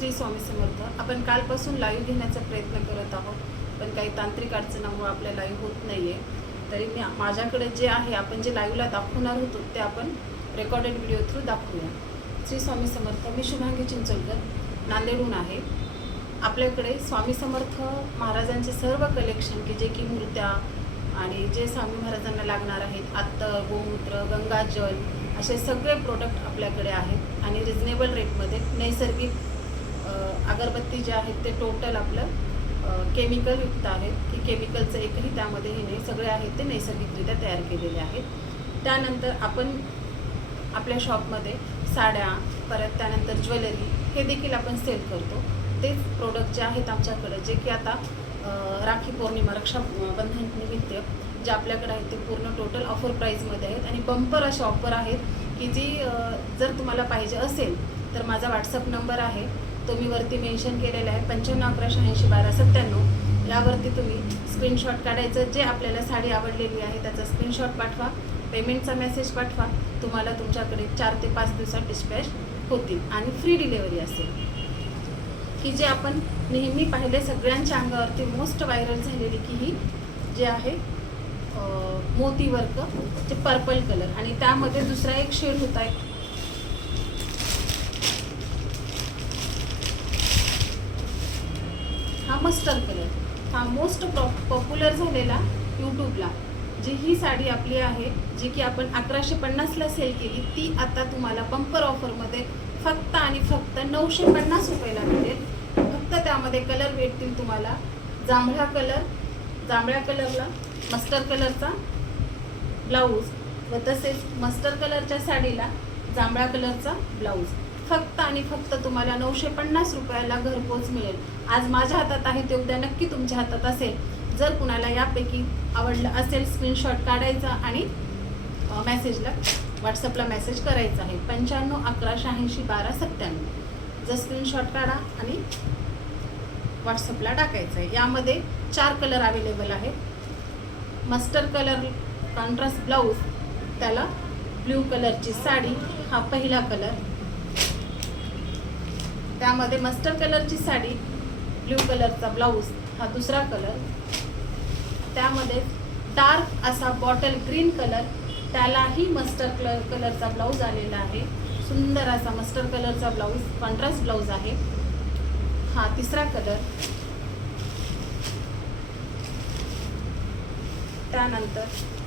श्री स्वामी समर्थ आपण कालपासून लाईव्ह घेण्याचा प्रयत्न करत आहोत पण काही तांत्रिक अडचणामुळे आपल्या लाईव्ह होत नाही आहे तरी मी माझ्याकडे जे आहे आपण जे लाईव्हला दाखवणार होतो ते आपण रेकॉर्डेड व्हिडिओ थ्रू दाखवूया. श्री स्वामी समर्थ मी शुभांगी चिंचोलकर नांदेडहून आहे. आपल्याकडे स्वामी समर्थ महाराजांचे सर्व कलेक्शन की जे की मूर्त्या आणि जे स्वामी महाराजांना लागणार आहेत आत्त गोमूत्र गंगाजल असे सगळे प्रोडक्ट आपल्याकडे आहेत आणि रिजनेबल रेटमध्ये नैसर्गिक अगरबत्ती जे आहेत ते टोटल आपलं केमिकलयुक्त आहेत. की केमिकलचं एकही त्यामध्ये हे नाही. सगळे आहेत ते नैसर्गिकरित्या तयार केलेले आहेत. त्यानंतर आपण आपल्या शॉपमध्ये साड्या परत त्यानंतर ज्वेलरी हे देखील आपण सेल करतो. तेच प्रोडक्ट जे आहेत आमच्याकडे जे की आता राखी पौर्णिमा रक्षाबंधन निमित्त जे आपल्याकडे आहेत ते पूर्ण टोटल ऑफर प्राईजमध्ये आहेत. आणि बंपर अशा ऑफर आहेत की जी जर तुम्हाला पाहिजे असेल तर माझा व्हॉट्सअप नंबर आहे. तो मी वरती मेन्शन केलेला आहे. पंच्याण्णव अकरा शहाऐंशी बारा सत्त्याण्णव. यावरती तुम्ही स्क्रीनशॉट काढायचं. जे आपल्याला साडी आवडलेली आहे त्याचा स्क्रीनशॉट पाठवा. पेमेंटचा मेसेज पाठवा. तुम्हाला तुमच्याकडे चार ते पाच दिवसात डिस्पॅच होतील. आणि फ्री डिलेवरी असेल. की जे आपण नेहमी पाहिले सगळ्यांच्या अंगावरती मोस्ट व्हायरल झालेली की ही जे आहे मोती वर्क जे पर्पल कलर आणि त्यामध्ये दुसरा एक शेड होता एक मस्टर कलर हा मोस्ट पॉप्युलर झालेला यूट्यूबला जी ही साडी आपली आहे जी की आपण अकराशे पन्नासला सेल केली ती आता तुम्हाला बंपर ऑफरमध्ये फक्त आणि फक्त नऊशे पन्नास रुपयाला मिळेल फक्त त्यामध्ये कलर भेटतील तुम्हाला. जांभळा कलर जांभळ्या कलरला मस्टर कलरचा ब्लाऊज व तसेच मस्टर कलरच्या साडीला जांभळ्या कलरचा ब्लाऊज फक्त आणि फक्त तुम्हाला नऊशे पन्नास रुपयाला घरपोच मिळेल. आज माझ्या हातात आहे ते उद्या नक्की तुमच्या हातात असेल. जर कुणाला यापैकी आवडलं असेल स्क्रीनशॉट काढायचा आणि मेसेजला व्हॉट्सअपला मेसेज करायचा आहे. पंच्याण्णव अकरा शहाऐंशी बारा सत्त्याण्णव. जर स्क्रीनशॉट काढा आणि व्हॉट्सअपला टाकायचं आहे. यामध्ये चार कलर अवेलेबल आहेत. मस्टर कलर कॉन्ट्रास्ट ब्लाऊज त्याला ब्ल्यू कलरची साडी हा पहिला कलर त्यामध्ये मस्टर्ड कलरची साडी ब्ल्यू कलरचा ब्लाऊज हा दुसरा कलर त्यामध्ये डार्क असा बॉटल ग्रीन कलर त्यालाही मस्टर्ड कलर कलरचा ब्लाऊज आलेला आहे. सुंदर असा मस्टर्ड कलरचा ब्लाऊज कॉन्ट्रास्ट ब्लाऊज आहे. हा तिसरा कलर त्यानंतर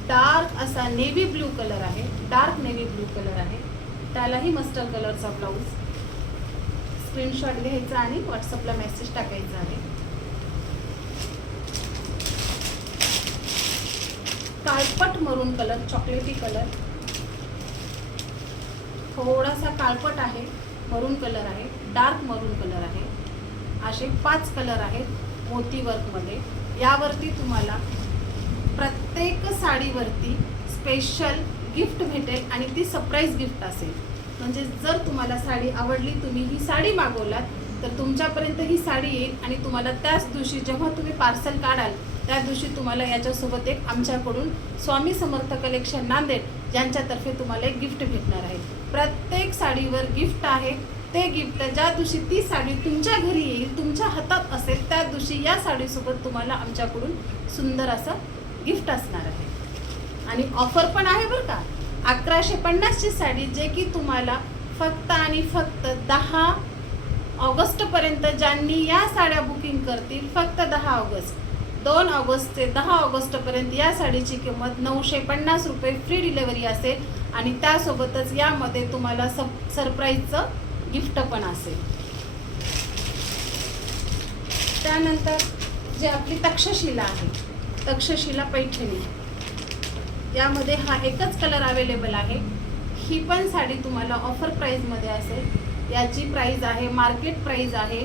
डार्क असा नेव्ही ब्लू कलर आहे. डार्क नेव्ही ब्लू कलर आहे. त्यालाही मस्टर्ड कलरचा ब्लाऊज स्क्रीनशॉट घ्यायचा आणि व्हॉट्सअपला मेसेज टाकायचा आहे. काळपट मरून कलर चॉकलेटी कलर थोडासा काळपट आहे मरून कलर आहे डार्क मरून कलर आहे. असे पाच कलर आहेत मोती वर्कमध्ये यावरती तुम्हाला प्रत्येक साडीवरती स्पेशल गिफ्ट भेटेल आणि ती सरप्राईज गिफ्ट असेल. म्हणजे जर तुम्हाला साडी आवडली तुम्ही ही साडी मागवलात तर तुमच्यापर्यंत ही साडी येईल आणि तुम्हाला त्याच दिवशी जेव्हा तुम्ही पार्सल काढाल त्या दिवशी तुम्हाला याच्यासोबत एक आमच्याकडून स्वामी समर्थ कलेक्शन नांदेड यांच्यातर्फे तुम्हाला एक गिफ्ट भेटणार आहे. प्रत्येक साडीवर गिफ्ट आहे. ते गिफ्ट ज्या दिवशी ती साडी तुमच्या घरी येईल तुमच्या हातात असेल त्या दिवशी या साडीसोबत तुम्हाला आमच्याकडून सुंदर असं गिफ्ट असणार आहे. आणि ऑफर पण आहे बरं का? अकराशे पन्नासची साडी जे की तुम्हाला फक्त आणि फक्त दहा ऑगस्टपर्यंत ज्यांनी या साड्या बुकिंग करतील फक्त दहा ऑगस्ट. दोन ऑगस्ट ते दहा ऑगस्टपर्यंत या साडीची किंमत नऊशे पन्नास रुपये फ्री डिलेवरी असेल आणि त्यासोबतच यामध्ये तुम्हाला सब सरप्राईजचं गिफ्ट पण असेल. त्यानंतर जे आपली तक्षशिला आहे तक्षशिला पैठणी. यामध्ये हा एकच कलर अवेलेबल आहे. ही पण साडी तुम्हाला ऑफर प्राईजमध्ये असेल. याची प्राईज आहे मार्केट प्राईज आहे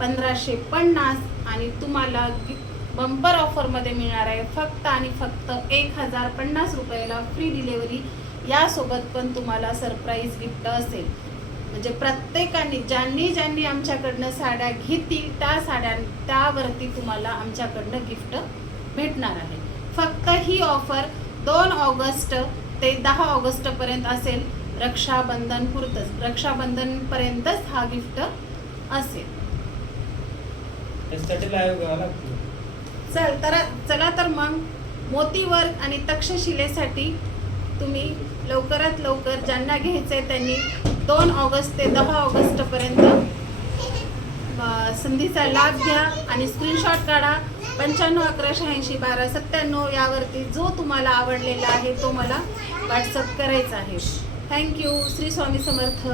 पंधराशे पन्नास आणि तुम्हाला बंपर ऑफरमध्ये मिळणार आहे. फक्त आणि फक्त एक हजार पन्नास रुपयाला फ्री डिलेवरी यासोबत पण तुम्हाला सरप्राईज गिफ्ट असेल. म्हणजे प्रत्येकाने ज्यांनी ज्यांनी आमच्याकडनं साड्या घेतील त्या साड्या त्यावरती तुम्हाला आमच्याकडनं गिफ्ट भेटणार आहे. फक्त ही ऑफर दोन ऑगस्ट ते दहा ऑगस्टपर्यंत असेल रक्षाबंधन पुरतच रक्षाबंधनपर्यंतच हा गिफ्ट असेल. त्याच्यासाठी लाईव्ह घ्यावं लागतं. चल तर चला तर मग मोती वर्क आणि तक्षशिलेसाठी तुम्ही लवकरात लवकर ज्यांना घ्यायचंय त्यांनी दोन ऑगस्ट ते दहा ऑगस्टपर्यंत संधीचा लाभ घ्या आणि स्क्रीनशॉट काढा. पंच्याण्णव अकरा शहाऐंशी बारा सत्त्याण्णव यावरती जो तुम्हाला आवडलेला आहे तो मला व्हॉट्सअप करायचा आहे. Thank you Shri Swami Samarth.